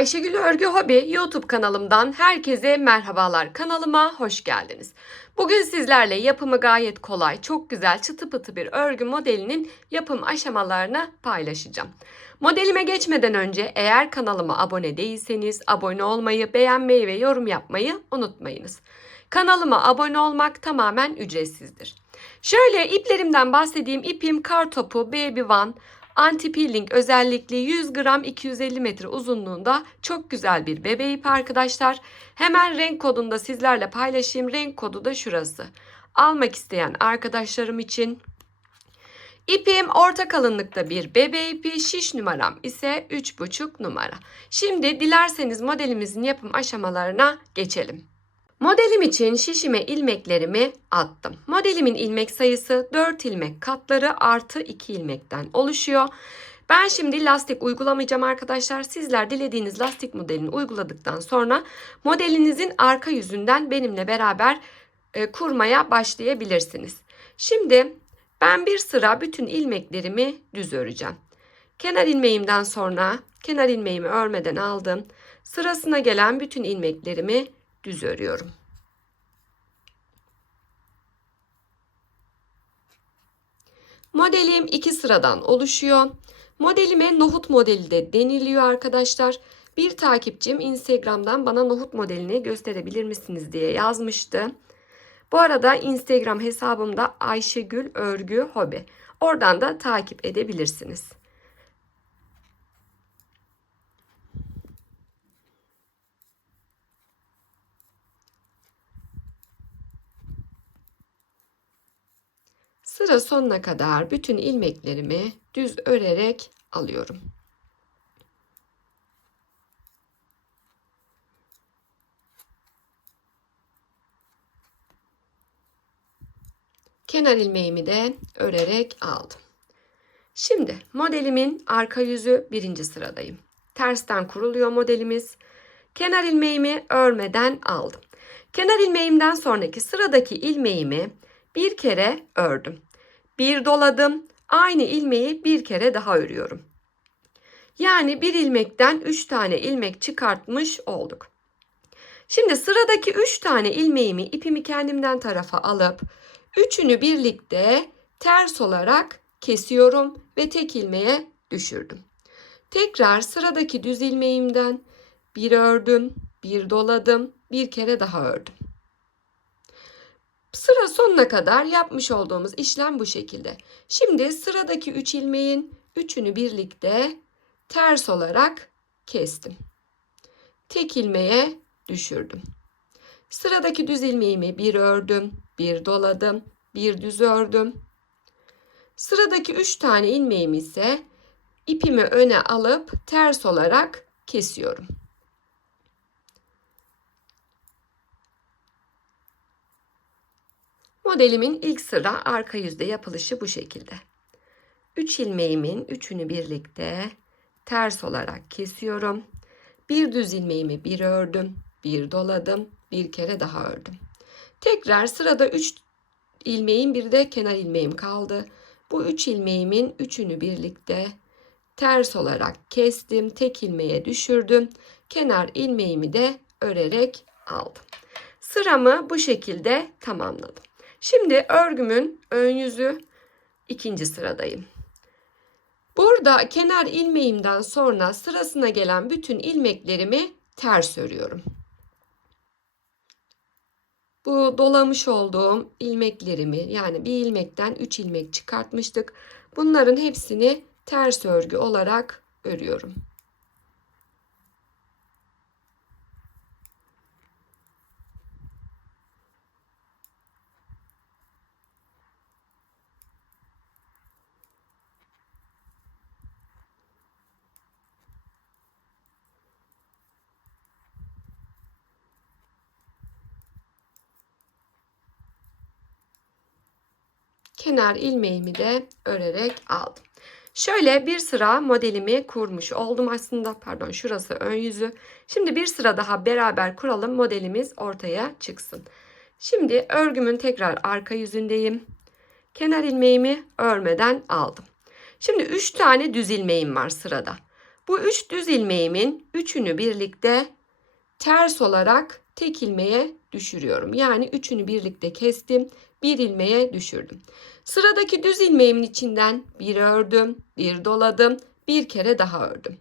Ayşegül Örgü Hobi YouTube kanalımdan herkese merhabalar. Kanalıma hoş geldiniz. Bugün sizlerle yapımı gayet kolay, çok güzel çıtı pıtı bir örgü modelinin yapım aşamalarını paylaşacağım. Modelime geçmeden önce eğer kanalıma abone değilseniz abone olmayı, beğenmeyi ve yorum yapmayı unutmayınız. Kanalıma abone olmak tamamen ücretsizdir. Şöyle iplerimden bahsedeyim. İpim Kartopu Baby One anti peeling özellikli 100 gram 250 metre uzunluğunda çok güzel bir bebe ip arkadaşlar. Hemen renk kodunu da sizlerle paylaşayım. Renk kodu da şurası. Almak isteyen arkadaşlarım için İpim orta kalınlıkta bir bebe ipi, şiş numaram ise 3,5 numara. Şimdi dilerseniz modelimizin yapım aşamalarına geçelim. Modelim için şişime ilmeklerimi attım. Modelimin ilmek sayısı 4 ilmek katları artı 2 ilmekten oluşuyor. Ben şimdi lastik uygulamayacağım arkadaşlar. Sizler dilediğiniz lastik modelini uyguladıktan sonra modelinizin arka yüzünden benimle beraber e, kurmaya başlayabilirsiniz. Şimdi ben bir sıra bütün ilmeklerimi düz öreceğim. Kenar ilmeğimden sonra kenar ilmeğimi örmeden aldım. Sırasına gelen bütün ilmeklerimi düz örüyorum. Modelim iki sıradan oluşuyor. Modelime nohut modeli de deniliyor arkadaşlar. Bir takipçim Instagram'dan bana nohut modelini gösterebilir misiniz diye yazmıştı. Bu arada Instagram hesabımda Ayşegül Örgü Hobi. Oradan da takip edebilirsiniz. Sıra sonuna kadar bütün ilmeklerimi düz örerek alıyorum. Kenar ilmeğimi de örerek aldım. Şimdi modelimin arka yüzü birinci sıradayım. Tersten kuruluyor modelimiz. Kenar ilmeğimi örmeden aldım. Kenar ilmeğimden sonraki sıradaki ilmeğimi bir kere ördüm. Bir doladım. Aynı ilmeği bir kere daha örüyorum. Yani bir ilmekten 3 tane ilmek çıkartmış olduk. Şimdi sıradaki 3 tane ilmeğimi ipimi kendimden tarafa alıp üçünü birlikte ters olarak kesiyorum ve tek ilmeğe düşürdüm. Tekrar sıradaki düz ilmeğimden bir ördüm, bir doladım, bir kere daha ördüm. Sıra sonuna kadar yapmış olduğumuz işlem bu şekilde. Şimdi sıradaki 3 ilmeğin üçünü birlikte ters olarak kestim. Tek ilmeğe düşürdüm. Sıradaki düz ilmeğimi bir ördüm, bir doladım, bir düz ördüm. Sıradaki 3 tane ilmeğimi ise ipimi öne alıp ters olarak kesiyorum. Modelimin ilk sıra arka yüzde yapılışı bu şekilde. 3 ilmeğimin üçünü birlikte ters olarak kesiyorum. Bir düz ilmeğimi bir ördüm, bir doladım, bir kere daha ördüm. Tekrar sırada 3 ilmeğin bir de kenar ilmeğim kaldı. Bu 3 ilmeğimin üçünü birlikte ters olarak kestim. Tek ilmeğe düşürdüm. Kenar ilmeğimi de örerek aldım. Sıramı bu şekilde tamamladım. Şimdi örgümün ön yüzü ikinci sıradayım. Burada kenar ilmeğimden sonra sırasına gelen bütün ilmeklerimi ters örüyorum. Bu dolamış olduğum ilmeklerimi yani bir ilmekten 3 ilmek çıkartmıştık. Bunların hepsini ters örgü olarak örüyorum. Kenar ilmeğimi de örerek aldım. Şöyle bir sıra modelimi kurmuş oldum aslında. Pardon şurası ön yüzü. Şimdi bir sıra daha beraber kuralım modelimiz ortaya çıksın. Şimdi örgümün tekrar arka yüzündeyim. Kenar ilmeğimi örmeden aldım. Şimdi 3 tane düz ilmeğim var sırada. Bu üç düz ilmeğimin üçünü birlikte ters olarak tek ilmeğe düşürüyorum. Yani üçünü birlikte kestim. Bir ilmeğe düşürdüm. Sıradaki düz ilmeğimin içinden bir ördüm, bir doladım, bir kere daha ördüm.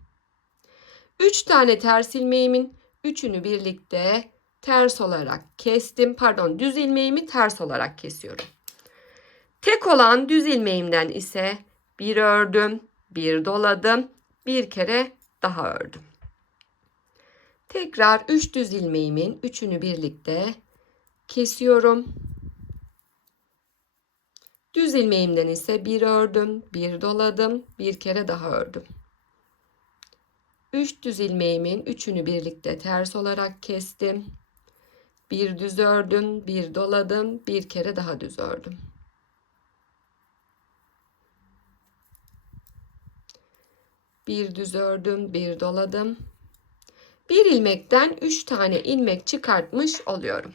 Üç tane ters ilmeğimin üçünü birlikte ters olarak kestim. Pardon düz ilmeğimi ters olarak kesiyorum. Tek olan düz ilmeğimden ise bir ördüm, bir doladım, bir kere daha ördüm. Tekrar 3 düz ilmeğimin üçünü birlikte kesiyorum. Düz ilmeğimden ise bir ördüm, bir doladım, bir kere daha ördüm. 3 düz ilmeğimin üçünü birlikte ters olarak kestim. Bir düz ördüm, bir doladım, bir kere daha düz ördüm. Bir düz ördüm, bir doladım. Bir ilmekten 3 tane ilmek çıkartmış oluyorum.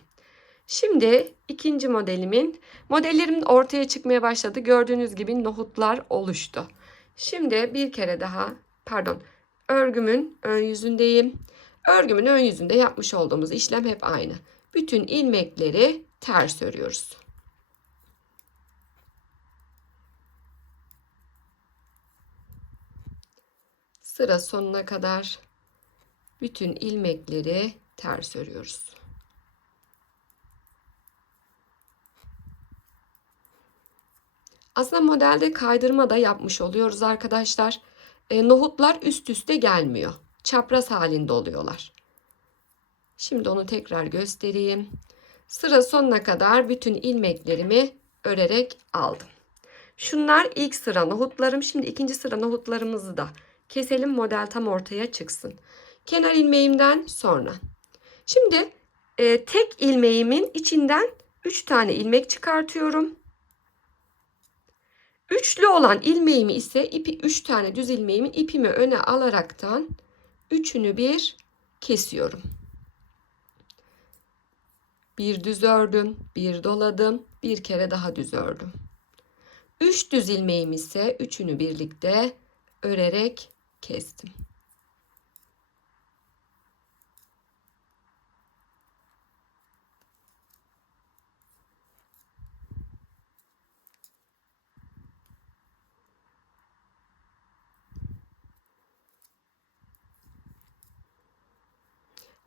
Şimdi ikinci modelimin modellerimin ortaya çıkmaya başladı. Gördüğünüz gibi nohutlar oluştu. Şimdi bir kere daha pardon örgümün ön yüzündeyim. Örgümün ön yüzünde yapmış olduğumuz işlem hep aynı. Bütün ilmekleri ters örüyoruz. Sıra sonuna kadar bütün ilmekleri ters örüyoruz. Aslında modelde kaydırma da yapmış oluyoruz arkadaşlar. E, nohutlar üst üste gelmiyor. Çapraz halinde oluyorlar. Şimdi onu tekrar göstereyim. Sıra sonuna kadar bütün ilmeklerimi örerek aldım. Şunlar ilk sıra nohutlarım. Şimdi ikinci sıra nohutlarımızı da keselim model tam ortaya çıksın. Kenar ilmeğimden sonra. Şimdi e, tek ilmeğimin içinden 3 tane ilmek çıkartıyorum. Üçlü olan ilmeğimi ise ipi 3 tane düz ilmeğimin ipimi öne alaraktan üçünü bir kesiyorum. Bir düz ördüm, bir doladım, bir kere daha düz ördüm. 3 düz ilmeğim ise üçünü birlikte örerek kestim.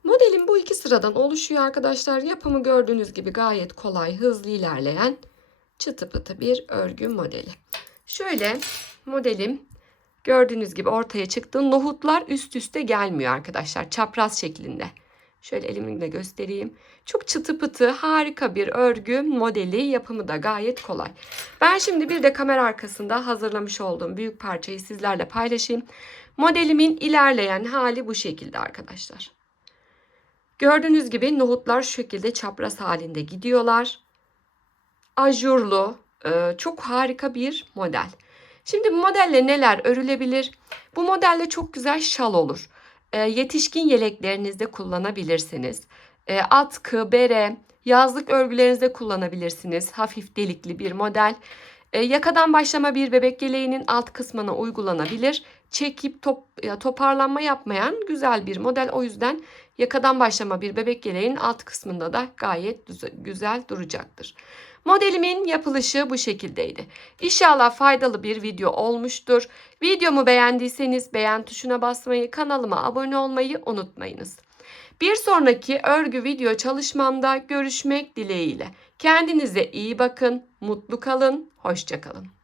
Modelim bu iki sıradan oluşuyor arkadaşlar. Yapımı gördüğünüz gibi gayet kolay, hızlı ilerleyen çıtı pıtı bir örgü modeli. Şöyle modelim gördüğünüz gibi ortaya çıktı. Nohutlar üst üste gelmiyor arkadaşlar. Çapraz şeklinde. Şöyle elimle göstereyim. Çok çıtı pıtı harika bir örgü modeli yapımı da gayet kolay. Ben şimdi bir de kamera arkasında hazırlamış olduğum büyük parçayı sizlerle paylaşayım. Modelimin ilerleyen hali bu şekilde arkadaşlar. Gördüğünüz gibi nohutlar şu şekilde çapraz halinde gidiyorlar. Ajurlu, e, çok harika bir model. Şimdi bu modelle neler örülebilir? Bu modelle çok güzel şal olur. E, yetişkin yeleklerinizde kullanabilirsiniz. E, atkı, bere, yazlık örgülerinizde kullanabilirsiniz. Hafif delikli bir model. Yakadan başlama bir bebek yeleğinin alt kısmına uygulanabilir. Çekip top, toparlanma yapmayan güzel bir model. O yüzden Yakadan başlama bir bebek yeleğin alt kısmında da gayet güzel duracaktır. Modelimin yapılışı bu şekildeydi. İnşallah faydalı bir video olmuştur. Videomu beğendiyseniz beğen tuşuna basmayı, kanalıma abone olmayı unutmayınız. Bir sonraki örgü video çalışmamda görüşmek dileğiyle. Kendinize iyi bakın, mutlu kalın, hoşçakalın.